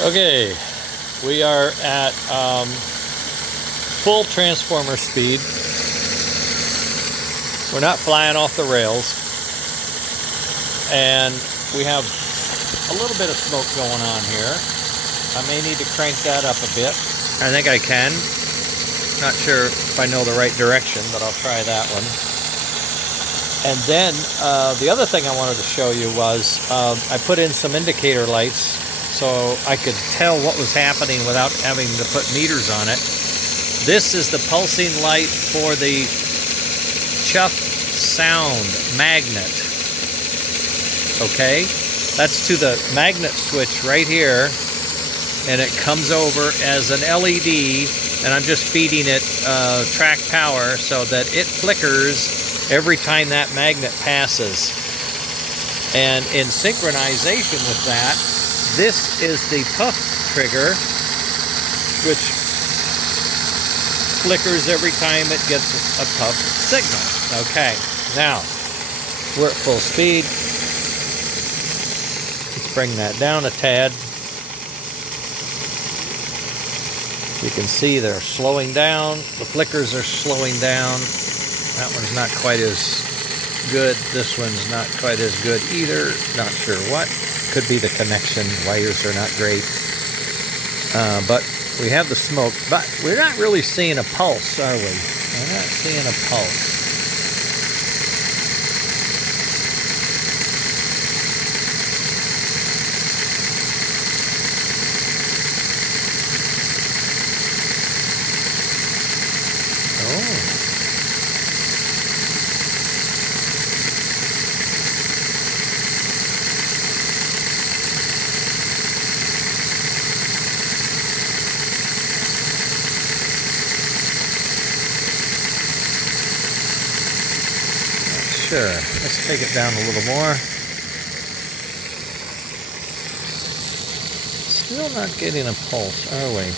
Okay, we are at full transformer speed. We're not flying off the rails. And we have a little bit of smoke going on here. I may need to crank that up a bit. I think I can. Not sure if I know the right direction, but I'll try that one. And then the other thing I wanted to show you was I put in some indicator lights so I could tell what was happening without having to put meters on it. This is the pulsing light for the chuff sound magnet. Okay, that's to the magnet switch right here, and it comes over as an LED, and I'm just feeding it track power so that it flickers every time that magnet passes. And in synchronization with that, this is the puff trigger, which flickers every time it gets a puff signal. Okay, now we're at full speed. Let's bring that down a tad. You can see they're slowing down. The flickers are slowing down. That one's not quite as good. This one's not quite as good either. Not sure what. Could be the connection. Wires are not great. But we have the smoke. But we're not really seeing a pulse, are we? We're not seeing a pulse. Sure, let's take it down a little more. Still not getting a pulse, are we?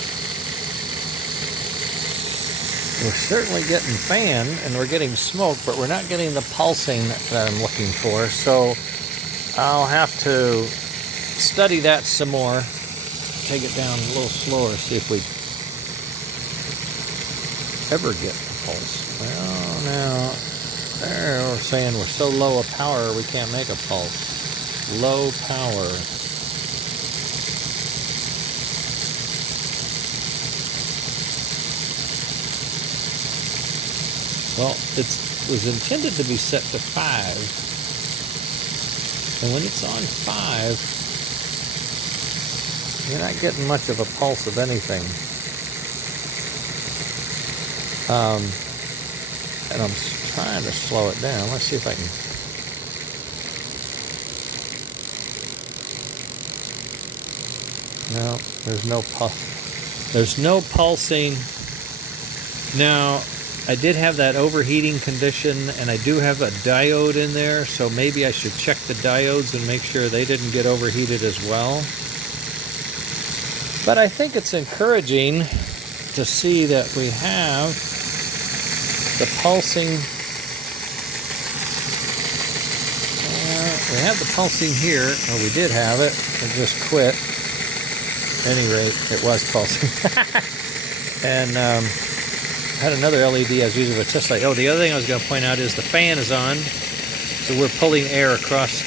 We're certainly getting fan and we're getting smoke, but we're not getting the pulsing that I'm looking for. So I'll have to study that some more. Take it down a little slower, see if we ever get a pulse. Well, now, there we're saying we're so low of power we can't make a pulse. Low power. Well, it was intended to be set to 5. And when it's on 5, you're not getting much of a pulse of anything. And I'm trying to slow it down. Let's see if I can. No, there's no pulse. There's no pulsing. Now, I did have that overheating condition, and I do have a diode in there, so maybe I should check the diodes and make sure they didn't get overheated as well. But I think it's encouraging to see that we have the pulsing. We have the pulsing here, or we did have it. It just quit. At any rate, it was pulsing. And had another LED I was using for a test light. Oh, the other thing I was going to point out is the fan is on. So we're pulling air across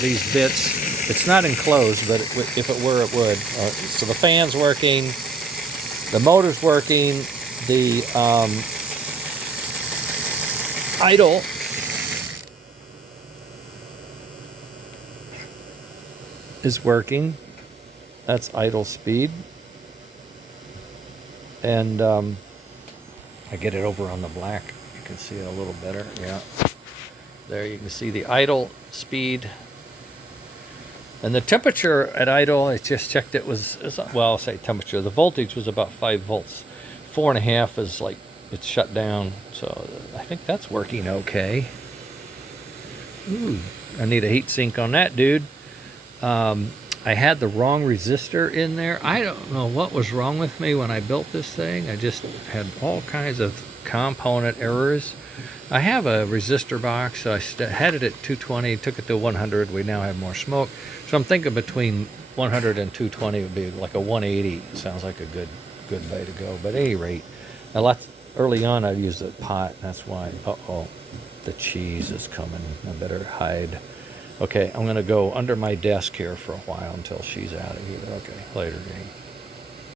these bits. It's not enclosed, but if it were, it would. So the fan's working. The motor's working. The idle is working. That's idle speed. And I get it over on the black. You can see it a little better. Yeah. There you can see the idle speed. And the temperature at idle, I just checked, it was, well, I'll say temperature. The voltage was about 5 volts. 4.5 is like, it's shut down. So I think that's working okay. Ooh, I need a heat sink on that, dude. I had the wrong resistor in there. I don't know what was wrong with me when I built this thing. I just had all kinds of component errors. I have a resistor box, so I had it at 220, took it to 100. We now have more smoke. So I'm thinking between 100 and 220 would be like a 180. Sounds like a good way to go. But at any rate, early on I'd use the pot. That's why. Uh-oh, the cheese is coming. I better hide. Okay, I'm going to go under my desk here for a while until she's out of here. Okay, later, gang.